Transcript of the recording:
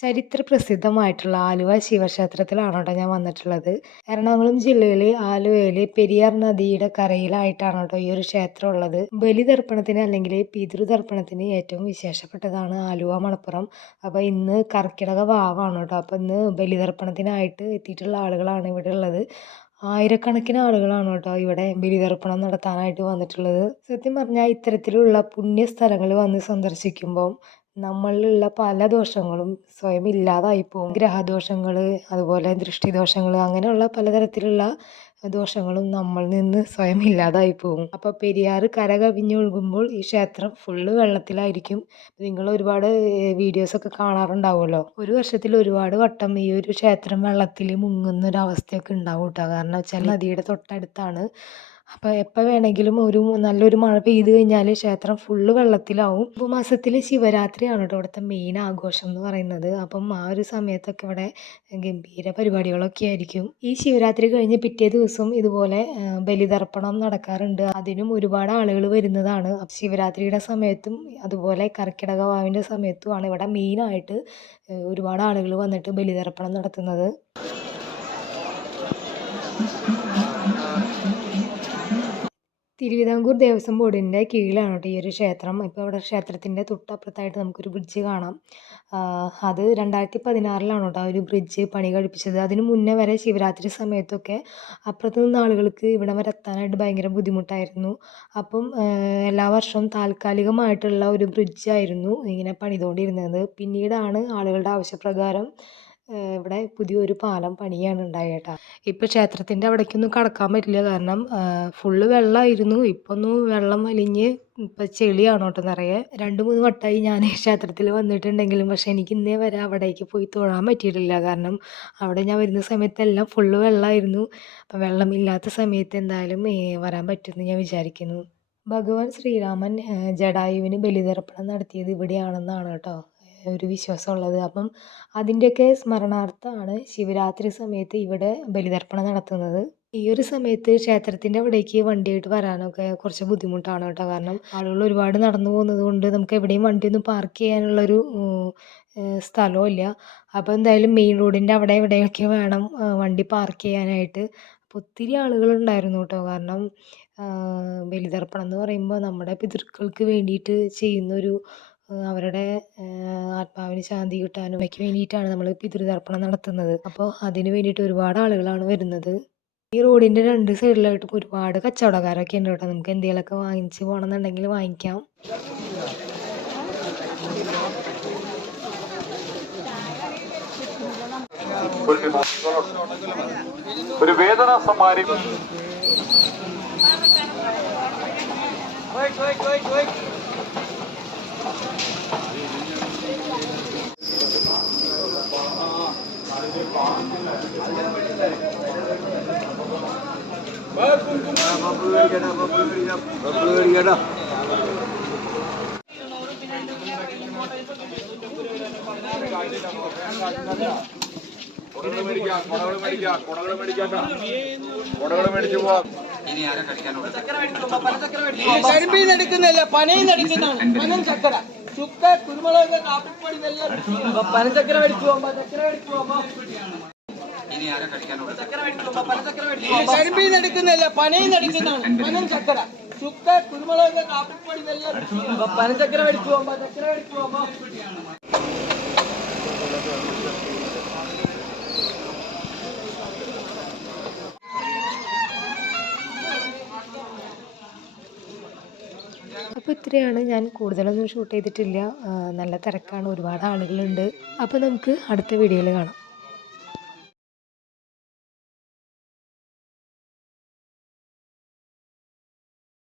ചരിത്ര പ്രസിദ്ധമായിട്ടുള്ള ആലുവ ശിവക്ഷേത്രത്തിലാണ് കേട്ടോ ഞാൻ വന്നിട്ടുള്ളത്. എറണാകുളം ജില്ലയിലെ ആലുവയിലെ പെരിയാർ നദിയുടെ കരയിലായിട്ടാണ് കേട്ടോ ഈ ഒരു ക്ഷേത്രം ഉള്ളത്. ബലിതർപ്പണത്തിന് അല്ലെങ്കിൽ പിതൃതർപ്പണത്തിന് ഏറ്റവും വിശേഷപ്പെട്ടതാണ് ആലുവ മണപ്പുറം. അപ്പോൾ ഇന്ന് കർക്കിടക വാവാണ് കേട്ടോ. അപ്പോൾ ഇന്ന് ബലിതർപ്പണത്തിനായിട്ട് എത്തിയിട്ടുള്ള ആളുകളാണ് ഇവിടെ ഉള്ളത്. ആയിരക്കണക്കിന് ആളുകളാണ് കേട്ടോ ഇവിടെ ബലിതർപ്പണം നടത്താനായിട്ട് വന്നിട്ടുള്ളത്. സത്യം പറഞ്ഞാൽ ഇത്തരത്തിലുള്ള പുണ്യ സ്ഥലങ്ങൾ വന്ന് സന്ദർശിക്കുമ്പോൾ നമ്മളിലുള്ള പല ദോഷങ്ങളും സ്വയം ഇല്ലാതായി പോകും. ഗ്രഹദോഷങ്ങൾ, അതുപോലെ ദൃഷ്ടിദോഷങ്ങൾ, അങ്ങനെയുള്ള പലതരത്തിലുള്ള ദോഷങ്ങളും നമ്മളിൽ നിന്ന് സ്വയം ഇല്ലാതായി പോകും. അപ്പോൾ പെരിയാർ കര കവിഞ്ഞൊഴുകുമ്പോൾ ഈ ക്ഷേത്രം ഫുള്ള് വെള്ളത്തിലായിരിക്കും. നിങ്ങൾ ഒരുപാട് വീഡിയോസൊക്കെ കാണാറുണ്ടാവുമല്ലോ. ഒരു വർഷത്തിൽ ഒരുപാട് വട്ടം ഈ ഒരു ക്ഷേത്രം വെള്ളത്തിൽ മുങ്ങുന്ന ഒരു അവസ്ഥയൊക്കെ ഉണ്ടാവും കേട്ടോ. കാരണം വെച്ചാൽ നദിയുടെ തൊട്ടടുത്താണ്. അപ്പോൾ എപ്പോൾ വേണമെങ്കിലും നല്ലൊരു മഴ പെയ്ത് കഴിഞ്ഞാൽ ക്ഷേത്രം ഫുള്ള് വെള്ളത്തിലാവും. മാസത്തിൽ ശിവരാത്രിയാണ് കേട്ടോ ഇവിടുത്തെ മെയിൻ ആഘോഷം എന്ന് പറയുന്നത്. അപ്പം ആ ഒരു സമയത്തൊക്കെ ഇവിടെ ഗംഭീര പരിപാടികളൊക്കെ ആയിരിക്കും. ഈ ശിവരാത്രി കഴിഞ്ഞ് പിറ്റേ ദിവസം ഇതുപോലെ ബലിതർപ്പണം നടക്കാറുണ്ട്. അതിനും ഒരുപാട് ആളുകൾ വരുന്നതാണ്. ശിവരാത്രിയുടെ സമയത്തും അതുപോലെ കർക്കിടക വാവിൻ്റെ സമയത്തുമാണ് ഇവിടെ മെയിനായിട്ട് ഒരുപാട് ആളുകൾ വന്നിട്ട് ബലിതർപ്പണം നടത്തുന്നത്. തിരുവിതാംകൂർ ദേവസ്വം ബോർഡിൻ്റെ കീഴിലാണ് കേട്ടോ ഈ ഒരു ക്ഷേത്രം. ഇപ്പോൾ അവിടെ ക്ഷേത്രത്തിൻ്റെ തൊട്ടപ്പുറത്തായിട്ട് നമുക്കൊരു ബ്രിഡ്ജ് കാണാം. അത് 2016 കേട്ടോ ആ ഒരു ബ്രിഡ്ജ് പണി കഴിപ്പിച്ചത്. അതിന് മുന്നേ വരെ ശിവരാത്രി സമയത്തൊക്കെ അപ്പുറത്ത് നിന്ന് ആളുകൾക്ക് ഇവിടെ വരെ എത്താനായിട്ട് ഭയങ്കര ബുദ്ധിമുട്ടായിരുന്നു. അപ്പം എല്ലാ വർഷവും താൽക്കാലികമായിട്ടുള്ള ഒരു ബ്രിഡ്ജായിരുന്നു ഇങ്ങനെ പണിതുകൊണ്ടിരുന്നത്. പിന്നീടാണ് ആളുകളുടെ ആവശ്യപ്രകാരം ഇവിടെ പുതിയൊരു പാലം പണിയാണ് ഉണ്ടായത് കേട്ടോ. ഇപ്പോൾ ക്ഷേത്രത്തിൻ്റെ അവിടേക്കൊന്നും കടക്കാൻ പറ്റില്ല, കാരണം ഫുള്ള് വെള്ളമായിരുന്നു. ഇപ്പോൾ ഒന്ന് വെള്ളം വലിഞ്ഞ് ഇപ്പോൾ ചെളിയാണ് കേട്ടോ നിറയെ. 2-3 വട്ടമായി ഞാൻ ക്ഷേത്രത്തിൽ വന്നിട്ടുണ്ടെങ്കിലും പക്ഷേ എനിക്ക് ഇന്നേ വരെ അവിടേക്ക് പോയി തൊഴാൻ പറ്റിയിട്ടില്ല. കാരണം അവിടെ ഞാൻ വരുന്ന സമയത്തെല്ലാം ഫുള്ള് വെള്ളമായിരുന്നു. അപ്പം വെള്ളമില്ലാത്ത സമയത്ത് എന്തായാലും വരാൻ പറ്റുമെന്ന് ഞാൻ വിചാരിക്കുന്നു. ഭഗവാൻ ശ്രീരാമൻ ജടായുവിന് ബലിതർപ്പണം നടത്തിയത് ഇവിടെയാണെന്നാണ് കേട്ടോ ഒരു വിശ്വാസമുള്ളത്. അപ്പം അതിൻ്റെയൊക്കെ സ്മരണാർത്ഥമാണ് ശിവരാത്രി സമയത്ത് ഇവിടെ ബലിതർപ്പണം നടത്തുന്നത്. ഈ ഒരു സമയത്ത് ക്ഷേത്രത്തിൻ്റെ അവിടേക്ക് വണ്ടിയായിട്ട് വരാനൊക്കെ കുറച്ച് ബുദ്ധിമുട്ടാണ് കേട്ടോ. കാരണം ആളുകൾ ഒരുപാട് നടന്നു പോകുന്നത് കൊണ്ട് നമുക്ക് എവിടെയും വണ്ടിയൊന്നും പാർക്ക് ചെയ്യാനുള്ളൊരു സ്ഥലവും ഇല്ല. അപ്പോൾ എന്തായാലും മെയിൻ റോഡിൻ്റെ അവിടെ എവിടെയൊക്കെ വേണം വണ്ടി പാർക്ക് ചെയ്യാനായിട്ട്. അപ്പോൾ ഒത്തിരി ആളുകളുണ്ടായിരുന്നു കേട്ടോ. കാരണം ബലിതർപ്പണം എന്ന് പറയുമ്പോൾ നമ്മുടെ പിതൃക്കൾക്ക് വേണ്ടിയിട്ട് ചെയ്യുന്നൊരു അവരുടെ ആത്മാവിന് ശാന്തി കിട്ടാനും ഒക്കെ വേണ്ടിയിട്ടാണ് നമ്മൾ പിതൃതർപ്പണം നടത്തുന്നത്. അപ്പോൾ അതിന് വേണ്ടിയിട്ട് ഒരുപാട് ആളുകളാണ് വരുന്നത്. ഈ റോഡിൻ്റെ 2 സൈഡിലായിട്ടും ഒരുപാട് കച്ചവടക്കാരൊക്കെ ഉണ്ട് കേട്ടോ. നമുക്ക് എന്തെങ്കിലുമൊക്കെ വാങ്ങിച്ച് പോകണമെന്നുണ്ടെങ്കിൽ വാങ്ങിക്കാം. ഒരു വേദന സമ്മാനി മേടിച്ചു പോവാം. കരിമ്പീന്നെടുക്കുന്നില്ല, പനയിന്നെടുക്കുന്നതാണ്. പനം ചക്കര, ചുക്ക, കുരുമുളക്, കാപ്പിപ്പൊടി, പനച്ചക്കര മേടിച്ചു പോകുമ്പോ കരിമ്പീന്നെടുക്കുന്നില്ല, പനയിന്നെടുക്കുന്നതാണ്. പനം ചക്കര, ചുക്ക, കുരുമുളക്, കാപ്പിപ്പൊടി, പനച്ചക്കര മേടിച്ചു പോകുമ്പോ ചക്കര മേടിച്ചു പോകുമ്പോ അപ്പോൾ ഇത്രയാണ്. ഞാൻ കൂടുതലൊന്നും ഷൂട്ട് ചെയ്തിട്ടില്ല. നല്ല തിരക്കാണ്, ഒരുപാട് ആളുകളുണ്ട്. അപ്പോൾ നമുക്ക് അടുത്ത വീഡിയോയിൽ കാണാം.